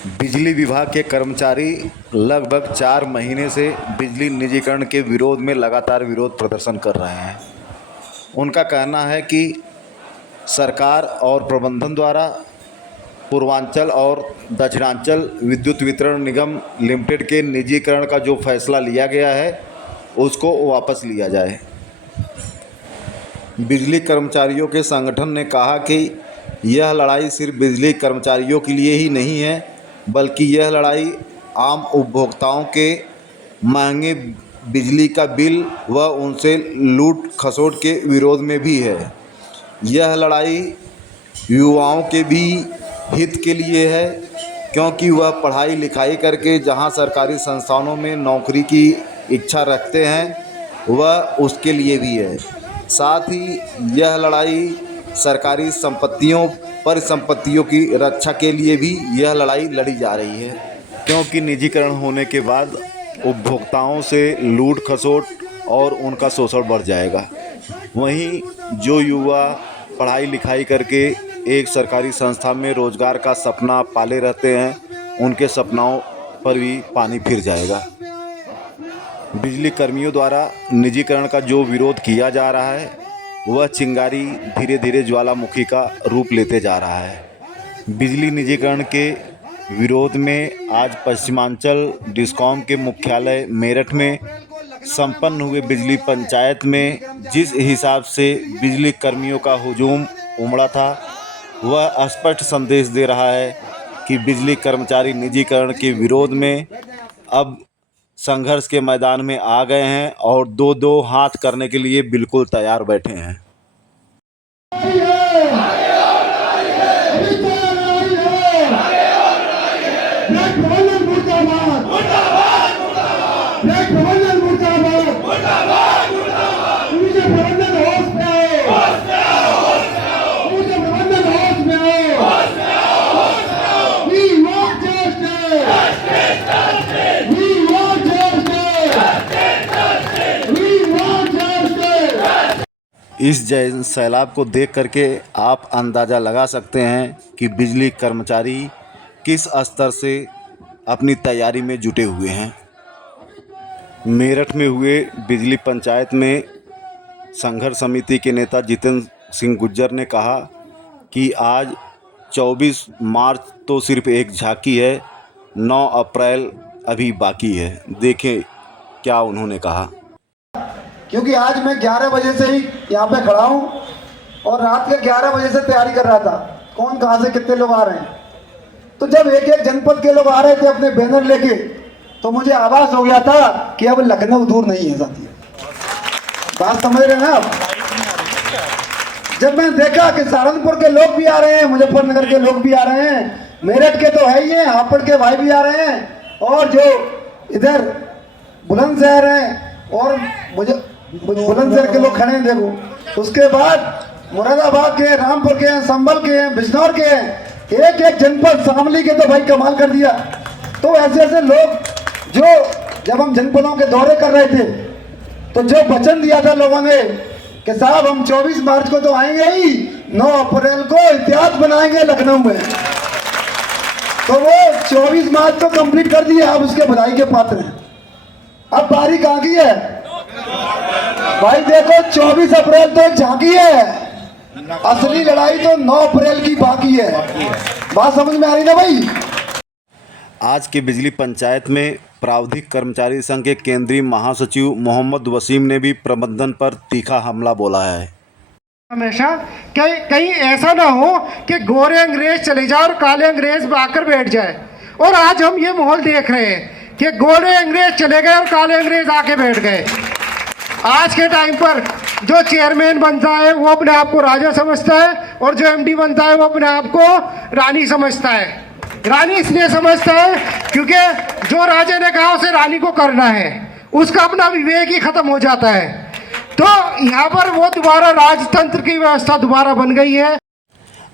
बिजली विभाग के कर्मचारी लगभग 4 महीने से बिजली निजीकरण के विरोध में लगातार विरोध प्रदर्शन कर रहे हैं। उनका कहना है कि सरकार और प्रबंधन द्वारा पूर्वांचल और दक्षिणांचल विद्युत वितरण निगम लिमिटेड के निजीकरण का जो फैसला लिया गया है उसको वापस लिया जाए। बिजली कर्मचारियों के संगठन ने कहा कि यह लड़ाई सिर्फ बिजली कर्मचारियों के लिए ही नहीं है, बल्कि यह लड़ाई आम उपभोक्ताओं के महंगे बिजली का बिल व उनसे लूट खसोट के विरोध में भी है। यह लड़ाई युवाओं के भी हित के लिए है, क्योंकि वह पढ़ाई लिखाई करके जहां सरकारी संस्थानों में नौकरी की इच्छा रखते हैं वह उसके लिए भी है। साथ ही यह लड़ाई सरकारी परिसंपत्तियों की रक्षा के लिए भी यह लड़ाई लड़ी जा रही है, क्योंकि निजीकरण होने के बाद उपभोक्ताओं से लूट खसोट और उनका शोषण बढ़ जाएगा। वहीं जो युवा पढ़ाई लिखाई करके एक सरकारी संस्था में रोज़गार का सपना पाले रहते हैं, उनके सपनों पर भी पानी फिर जाएगा। बिजली कर्मियों द्वारा निजीकरण का जो विरोध किया जा रहा है वह चिंगारी धीरे धीरे ज्वालामुखी का रूप लेते जा रहा है। बिजली निजीकरण के विरोध में आज पश्चिमांचल डिस्कॉम के मुख्यालय मेरठ में संपन्न हुए बिजली पंचायत में जिस हिसाब से बिजली कर्मियों का हुजूम उमड़ा था वह स्पष्ट संदेश दे रहा है कि बिजली कर्मचारी निजीकरण के विरोध में अब संघर्ष के मैदान में आ गए हैं और दो दो हाथ करने के लिए बिल्कुल तैयार बैठे हैं। इस जन सैलाब को देख करके आप अंदाज़ा लगा सकते हैं कि बिजली कर्मचारी किस स्तर से अपनी तैयारी में जुटे हुए हैं। मेरठ में हुए बिजली पंचायत में संघर्ष समिति के नेता जितेंद्र सिंह गुज्जर ने कहा कि आज 24 मार्च तो सिर्फ एक झांकी है, 9 अप्रैल अभी बाकी है। देखें क्या उन्होंने कहा। क्योंकि आज मैं 11 बजे से ही यहाँ पे खड़ा हूँ और रात के 11 बजे से तैयारी कर रहा था कौन कहाँ से कितने लोग आ रहे हैं। तो जब एक एक जनपद के लोग आ रहे थे अपने बैनर लेके तो मुझे आभास हो गया था कि अब लखनऊ दूर नहीं है साथी। बात समझ रहे हैं ना आप। जब मैंने देखा कि सहारनपुर के लोग भी आ रहे हैं, मुजफ्फरनगर के लोग भी आ रहे हैं, मेरठ के तो है ही हैं, हापुड़ के भाई भी आ रहे हैं और जो इधर बुलंदशहर हैं और मुझे बुलंदशहर के लोग खड़े हैं देखो। उसके बाद मुरादाबाद के, रामपुर के हैं, संभल के हैं, बिजनौर के हैं, एक एक जनपद, शामली के तो भाई कमाल कर दिया। तो ऐसे ऐसे लोग जो जब हम जनपदों के दौरे कर रहे थे तो जो वचन दिया था लोगों ने कि साहब हम 24 मार्च को तो आएंगे ही, 9 अप्रैल को इतिहास बनाएंगे लखनऊ में, तो वो 24 मार्च को कंप्लीट कर दिया। अब उसके बधाई के पात्र हैं। अब बारी कहाँ की है भाई? देखो 24 अप्रैल तो झांकी है, असली लड़ाई तो 9 अप्रैल की बाकी है। बात समझ में आ रही ना भाई। आज के बिजली पंचायत में प्रावधिक कर्मचारी संघ के केंद्रीय महासचिव मोहम्मद वसीम ने भी प्रबंधन पर तीखा हमला बोला है। हमेशा कहीं ऐसा ना हो कि गोरे अंग्रेज चले जाए और काले अंग्रेज आकर बैठ जाए। और आज हम ये माहौल देख रहे हैं कि गोरे अंग्रेज चले गए और काले अंग्रेज आके बैठ गए। आज के टाइम पर जो चेयरमैन बनता है वो अपने आप को राजा समझता है और जो एमडी बनता है वो अपने आप को रानी समझता है। रानी इसलिए समझता है क्योंकि जो राजा ने कहा उसे रानी को करना है, उसका अपना विवेक ही खत्म हो जाता है। तो यहाँ पर वो दोबारा राजतंत्र की व्यवस्था दोबारा बन गई है।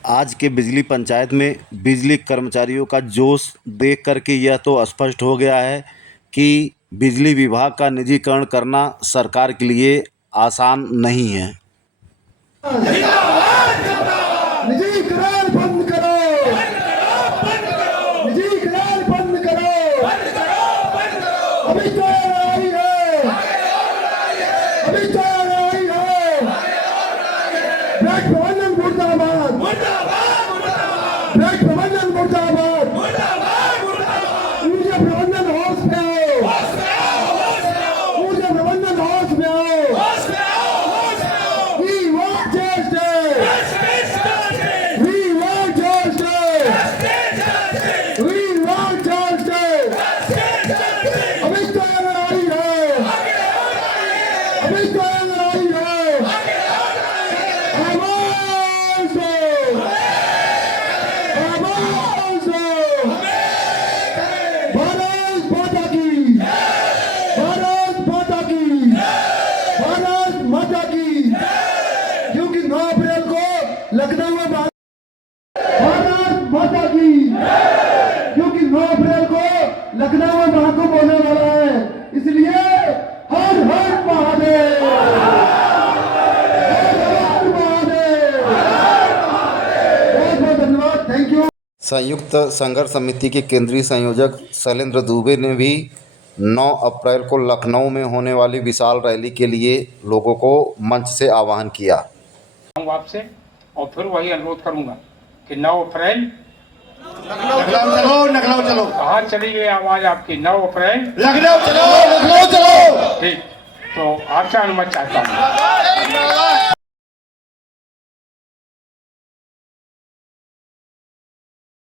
आज के बिजली पंचायत में बिजली कर्मचारियों का जोश देख करके यह तो स्पष्ट हो गया है कि बिजली विभाग का निजीकरण करना सरकार के लिए आसान नहीं है। निजीकरण बंद करो, निजीकरण मुर्दाबाद ऊर्जा प्रबंधन होश में आओ, ऊर्जा प्रबंधन होश में आओ। We want justice, we want justice, we want justice। अभी तो ये लड़ाई है, अभी तो ये लड़ाई है। आवाज दो, आवाज दो। भारत माता की, भारत माता की, भारत माता की। क्योंकि 9 अप्रैल को लखनऊ में भारत माता की, क्योंकि 9 अप्रैल को लखनऊ में महाकुंभ होने वाला है, इसलिए हर हर महादेव, हर हर महादेव। बहुत बहुत धन्यवाद, थैंक यू। संयुक्त संघर्ष समिति के केंद्रीय संयोजक शैलेंद्र दुबे ने भी 9 अप्रैल को लखनऊ में होने वाली विशाल रैली के लिए लोगों को मंच से आह्वान किया। हूँ आपसे और फिर वही अनुरोध करूंगा कि 9 अप्रैल लखनऊ चलो कहाँ चली गई आवाज आपकी? 9 अप्रैल लखनऊ चलो। ठीक, तो आपसे अनुमति चाहता हूँ।